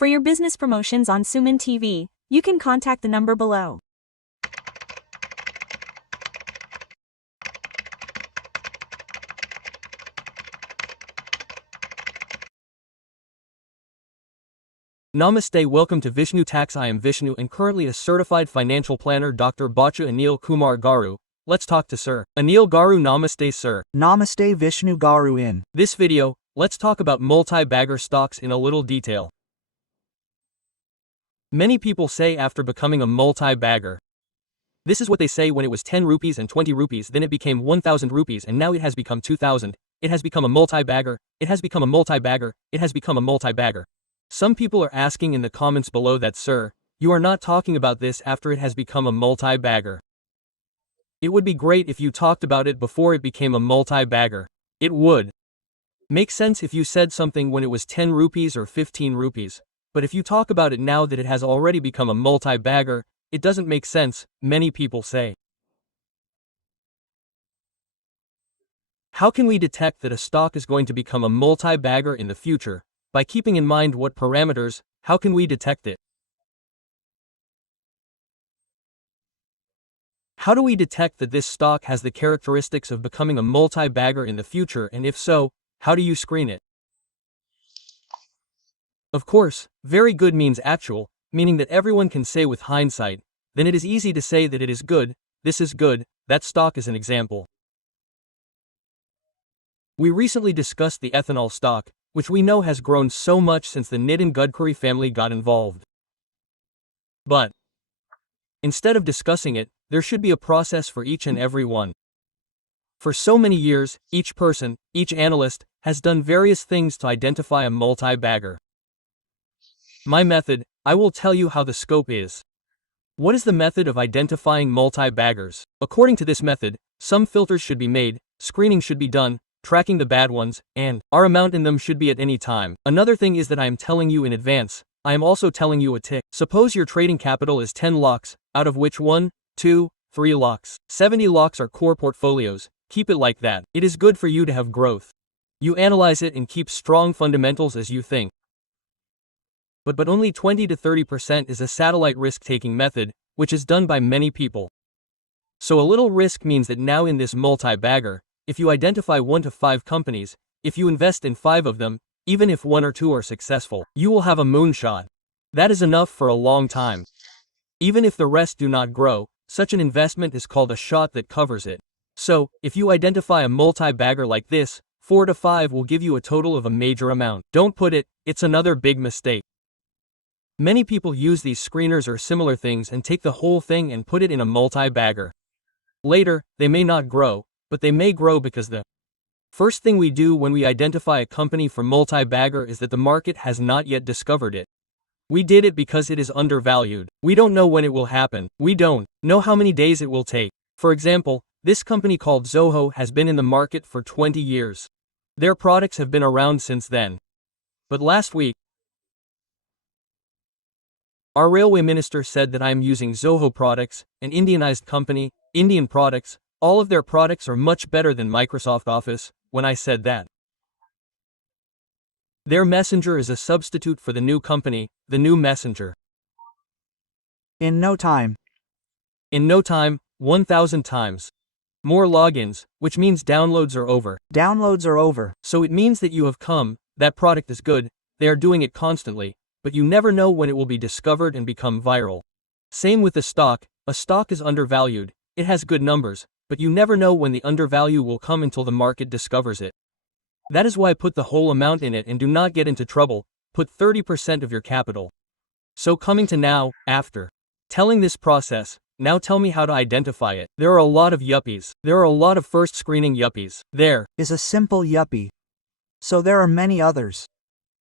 For your business promotions on SumanTV, you can contact the number below. Namaste, welcome to Vishnu Tax. I am Vishnu and currently a certified financial planner, Dr. Bacha Anil Kumar Garu. Let's talk to Sir Anil Garu. Namaste, sir. Namaste, Vishnu Garu. In this video, let's talk about multi-bagger stocks in a little detail. Many people say after becoming a multi-bagger, this is what they say when it was 10 rupees and 20 rupees, then it became 1000 rupees and now it has become 2000. It has become a multi-bagger, it has become a multi-bagger, it has become a multi-bagger. Some people are asking in the comments below that, sir, you are not talking about this after it has become a multi-bagger. It would be great if you talked about it before it became a multi-bagger. It would make sense if you said something when it was 10 rupees or 15 rupees. But if you talk about it now that it has already become a multi-bagger, it doesn't make sense, many people say. How can we detect that a stock is going to become a multi-bagger in the future? By keeping in mind what parameters, how can we detect it? How do we detect that this stock has the characteristics of becoming a multi-bagger in the future, and if so, how do you screen it? Of course, very good means actual, meaning that everyone can say with hindsight, then it is easy to say that it is good, this is good, that stock is an example. We recently discussed the ethanol stock, which we know has grown so much since the Nitin Gadkari family got involved. But instead of discussing it, there should be a process for each and every one. For so many years, each person, each analyst, has done various things to identify a multi-bagger. My method, I will tell you how the scope is. What is the method of identifying multi-baggers? According to this method, some filters should be made, screening should be done, tracking the bad ones, and our amount in them should be at any time. Another thing is that I am telling you in advance, I am also telling you a tick. Suppose your trading capital is 10 lakhs, out of which 1, 2, 3 lakhs. 70 lakhs are core portfolios, keep it like that. It is good for you to have growth. You analyze it and keep strong fundamentals as you think. But only 20 to 30% is a satellite risk-taking method, which is done by many people. So a little risk means that now in this multi-bagger, if you identify 1 to 5 companies, if you invest in 5 of them, even if 1 or 2 are successful, you will have a moonshot. That is enough for a long time. Even if the rest do not grow, such an investment is called a shot that covers it. So, if you identify a multi-bagger like this, 4 to 5 will give you a total of a major amount. Don't put it, it's another big mistake. Many people use these screeners or similar things and take the whole thing and put it in a multi-bagger. Later, they may not grow, but they may grow because the first thing we do when we identify a company for multi-bagger is that the market has not yet discovered it. We did it because it is undervalued. We don't know when it will happen. We don't know how many days it will take. For example, this company called Zoho has been in the market for 20 years. Their products have been around since then. But last week, our railway minister said that I am using Zoho products, an Indianized company, Indian products. All of their products are much better than Microsoft Office. When I said that, their messenger is a substitute for the new company, the new messenger. in no time, 1,000 times. More logins, which means downloads are over. downloads are over. So it means that you have come, that product is good, they are doing it constantly, but you never know when it will be discovered and become viral. Same with the stock, a stock is undervalued, it has good numbers, but you never know when the undervalue will come until the market discovers it. That is why put the whole amount in it and do not get into trouble, put 30% of your capital. So coming to now, after telling this process, now tell me how to identify it. There are a lot of yuppies. There are a lot of first screening yuppies. There is a simple yuppie. So there are many others.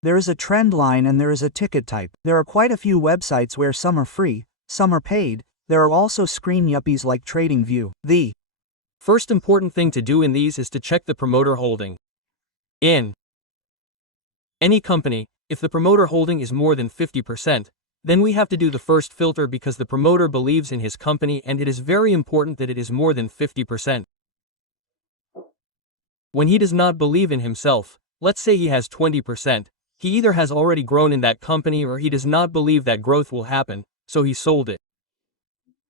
There is a trend line and there is a ticket type. There are quite a few websites where some are free, some are paid. There are also screen yuppies like TradingView. The first important thing to do in these is to check the promoter holding. In any company, if the promoter holding is more than 50%, then we have to do the first filter because the promoter believes in his company and it is very important that it is more than 50%. When he does not believe in himself, let's say he has 20%, He either has already grown in that company or he does not believe that growth will happen, so he sold it.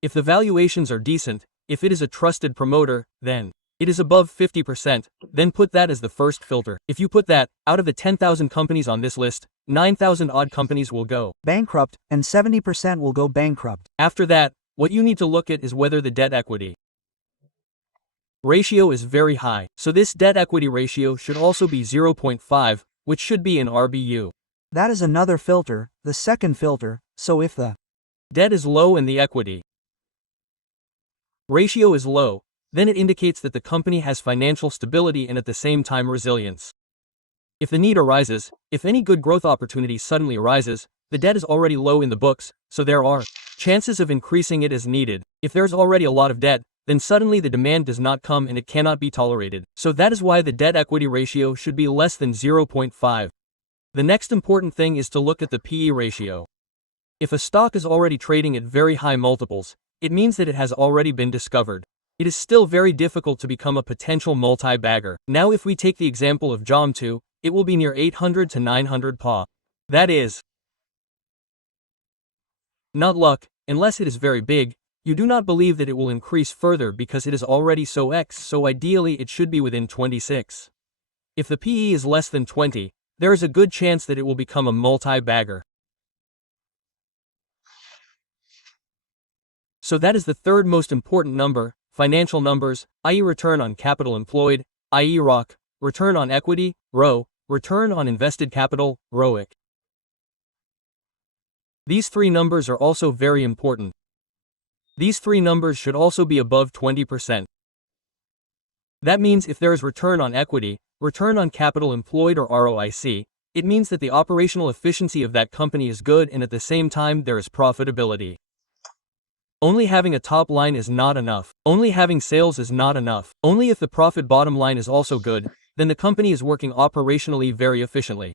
If the valuations are decent, if it is a trusted promoter, then it is above 50%, then put that as the first filter. If you put that, out of the 10,000 companies on this list, 9,000 odd companies will go bankrupt, and 70% will go bankrupt. After that, what you need to look at is whether the debt-equity ratio is very high. So this debt-equity ratio should also be 0.5, which should be in RBU. That is another filter, the second filter. So if the debt is low and the equity ratio is low, then it indicates that the company has financial stability and at the same time resilience. If the need arises, if any good growth opportunity suddenly arises, the debt is already low in the books, so there are chances of increasing it as needed. If there's already a lot of debt, then suddenly the demand does not come and it cannot be tolerated. So that is why the debt-equity ratio should be less than 0.5. The next important thing is to look at the PE ratio. If a stock is already trading at very high multiples, it means that it has already been discovered. It is still very difficult to become a potential multi-bagger. Now if we take the example of JOM2, it will be near 800 to 900 PA. That is not luck, unless it is very big. You do not believe that it will increase further because it is already so X, so ideally it should be within 26. If the PE is less than 20, there is a good chance that it will become a multi-bagger. So that is the third most important number, financial numbers, i.e. return on capital employed, i.e. ROC, return on equity, RO, return on invested capital, ROIC. These three numbers are also very important. These three numbers should also be above 20%. That means if there is return on equity, return on capital employed or ROIC, it means that the operational efficiency of that company is good and at the same time there is profitability. Only having a top line is not enough. Only having sales is not enough. Only if the profit bottom line is also good, then the company is working operationally very efficiently.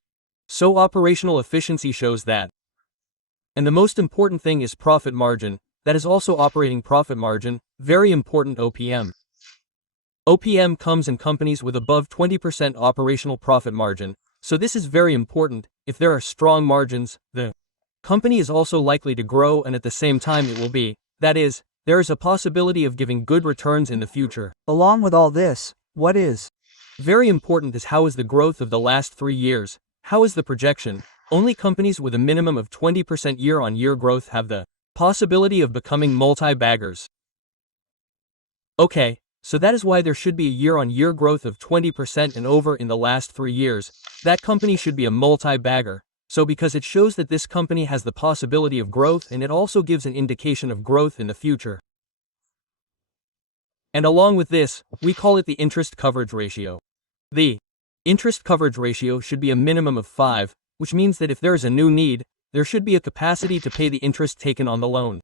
So operational efficiency shows that. And the most important thing is profit margin, that is also operating profit margin, very important OPM. OPM comes in companies with above 20% operational profit margin, so this is very important. If there are strong margins, the company is also likely to grow and at the same time it will be, that is, there is a possibility of giving good returns in the future. Along with all this, what is very important is how is the growth of the last 3 years, how is the projection. Only companies with a minimum of 20% year-on-year growth have the possibility of becoming multi-baggers. Okay, so that is why there should be a year-on-year growth of 20% and over in the last 3 years. That company should be a multi-bagger. So because it shows that this company has the possibility of growth and it also gives an indication of growth in the future. And along with this, we call it the interest coverage ratio. The interest coverage ratio should be a minimum of 5, which means that if there is a new need, there should be a capacity to pay the interest taken on the loan.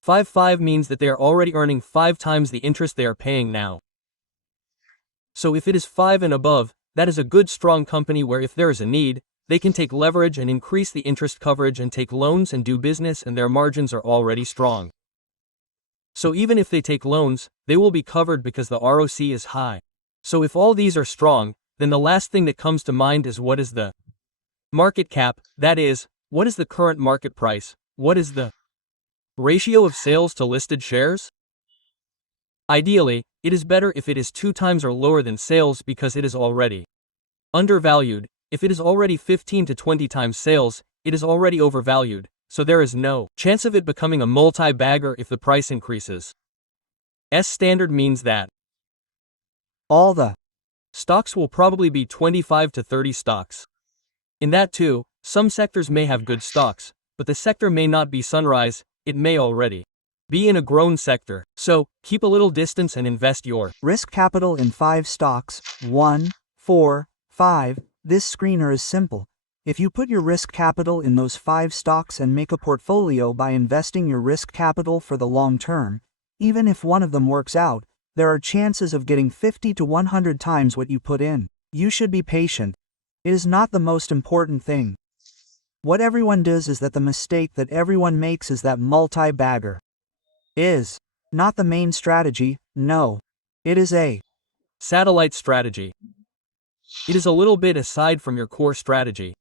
5 means that they are already earning 5 times the interest they are paying now. So if it is 5 and above, that is a good strong company where if there is a need, they can take leverage and increase the interest coverage and take loans and do business and their margins are already strong. So even if they take loans, they will be covered because the ROC is high. So if all these are strong, then the last thing that comes to mind is what is the market cap, that is, what is the current market price, what is the ratio of sales to listed shares? Ideally, it is better if it is 2 times or lower than sales because it is already undervalued. If it is already 15 to 20 times sales, it is already overvalued, so there is no chance of it becoming a multi-bagger if the price increases. S standard means that all the stocks will probably be 25 to 30 stocks. In that too, some sectors may have good stocks, but the sector may not be sunrise, it may already be in a grown sector. So, keep a little distance and invest your risk capital in 5 stocks, 1, 4, 5. This screener is simple. If you put your risk capital in those 5 stocks and make a portfolio by investing your risk capital for the long term, even if one of them works out, there are chances of getting 50 to 100 times what you put in. You should be patient. It is not the most important thing. What everyone does is that the mistake that everyone makes is that multi-bagger is not the main strategy, no. It is a satellite strategy. It is a little bit aside from your core strategy.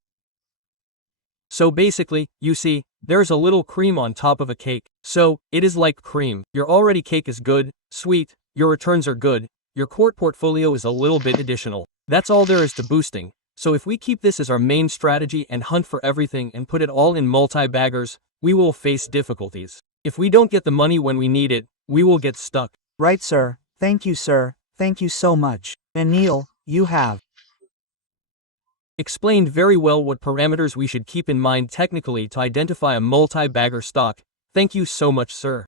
So basically, you see, there's a little cream on top of a cake. So, it is like cream. Your already cake is good, sweet, your returns are good, your court portfolio is a little bit additional. That's all there is to boosting. So if we keep this as our main strategy and hunt for everything and put it all in multi-baggers, we will face difficulties. If we don't get the money when we need it, we will get stuck. Right, sir. Thank you, sir. Thank you so much. And Neil, you have explained very well what parameters we should keep in mind technically to identify a multi-bagger stock. Thank you so much, sir.